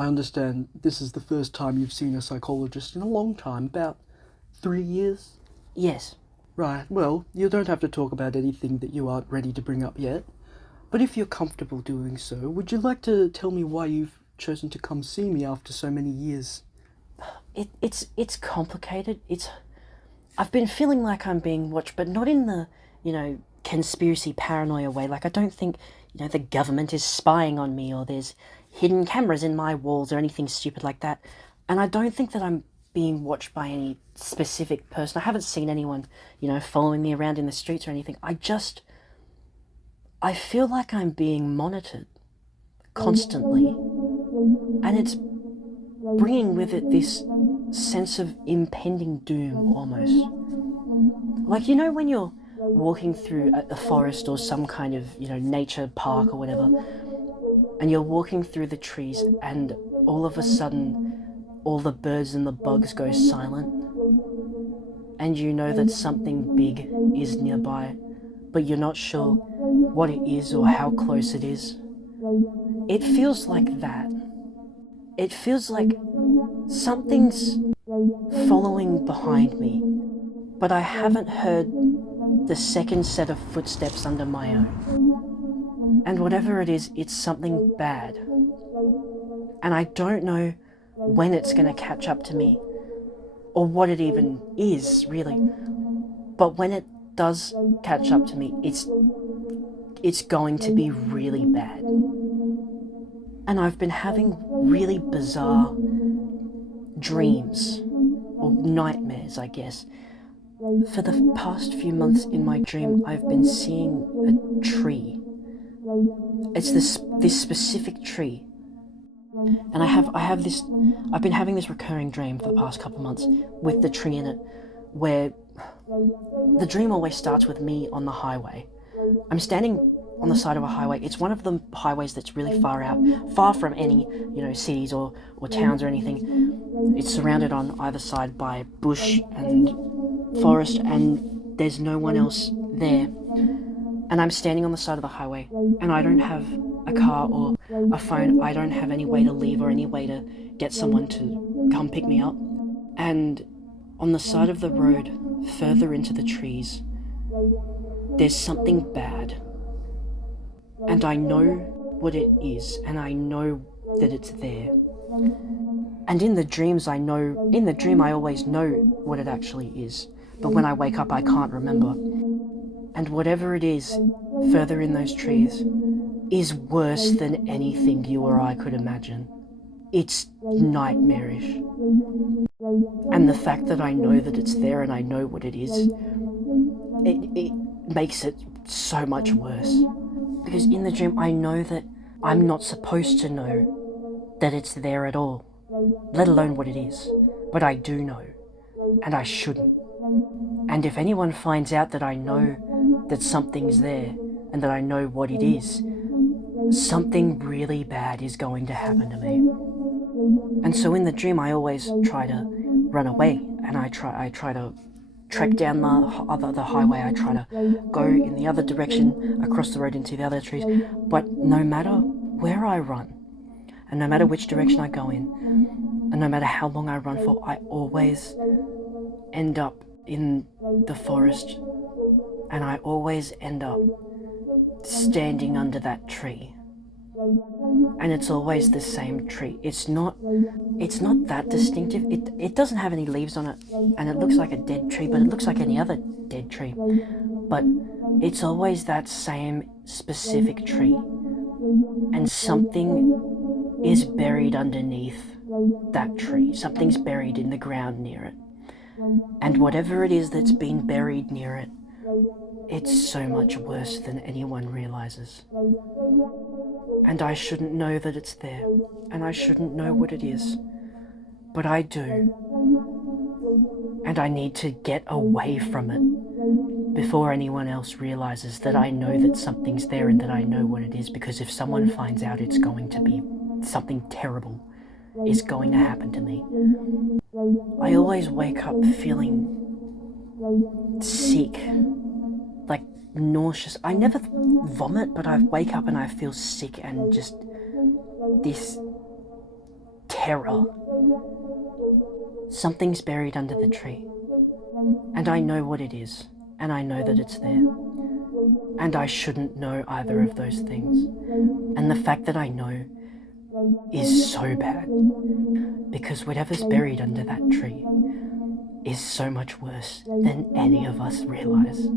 I understand this is the first time you've seen a psychologist in a long time, about 3 years? Yes. Right, well, you don't have to talk about anything that you aren't ready to bring up yet. But if you're comfortable doing so, would you like to tell me why you've chosen to come see me after so many years? It's complicated. I've been feeling like I'm being watched, but not in the, conspiracy paranoia way. Like, I don't think, the government is spying on me or there's hidden cameras in my walls or anything stupid like that. And I don't think that I'm being watched by any specific person. I haven't seen anyone, following me around in the streets or anything. I feel like I'm being monitored constantly. And it's bringing with it this sense of impending doom almost. Like, when you're walking through a forest or some kind of, nature park or whatever, and you're walking through the trees and all of a sudden all the birds and the bugs go silent, and you know that something big is nearby, but you're not sure what it is or how close it is. It feels like that. It feels like something's following behind me, but I haven't heard the second set of footsteps under my own. And whatever it is, it's something bad. And I don't know when it's going to catch up to me, or what it even is, really. But when it does catch up to me, it's going to be really bad. And I've been having really bizarre dreams, or nightmares, I guess. For the past few months in my dream, I've been seeing a tree. It's this specific tree. And I've been having this recurring dream for the past couple of months with the tree in it, where the dream always starts with me on the highway. I'm standing on the side of a highway. It's one of the highways that's really far out, far from any, cities or towns or anything. It's surrounded on either side by bush and forest, and there's no one else there. And I'm standing on the side of the highway, and I don't have a car or a phone. I don't have any way to leave or any way to get someone to come pick me up. And on the side of the road, further into the trees, there's something bad. And I know what it is, and I know that it's there. And in the dream I always know what it actually is. But when I wake up, I can't remember. And whatever it is, further in those trees, is worse than anything you or I could imagine. It's nightmarish. And the fact that I know that it's there and I know what it is, it makes it so much worse. Because in the dream, I know that I'm not supposed to know that it's there at all, let alone what it is. But I do know, and I shouldn't. And if anyone finds out that I know that something's there and that I know what it is, something really bad is going to happen to me. And so in the dream, I always try to run away, and I try to trek down the highway. I try to go in the other direction, across the road into the other trees. But no matter where I run, and no matter which direction I go in, and no matter how long I run for, I always end up in the forest, and I always end up standing under that tree. And it's always the same tree. It's not that distinctive. It doesn't have any leaves on it, and it looks like a dead tree, but it looks like any other dead tree. But it's always that same specific tree. And something is buried underneath that tree. Something's buried in the ground near it. And whatever it is that's been buried near it, it's so much worse than anyone realizes. And I shouldn't know that it's there, and I shouldn't know what it is, but I do. And I need to get away from it before anyone else realizes that I know that something's there and that I know what it is, because if someone finds out, it's going to be something terrible is going to happen to me. I always wake up feeling sick, like nauseous. I never vomit, but I wake up and I feel sick and just this terror. Something's buried under the tree. And I know what it is. And I know that it's there. And I shouldn't know either of those things. And the fact that I know is so bad. Because whatever's buried under that tree is so much worse than any of us realize.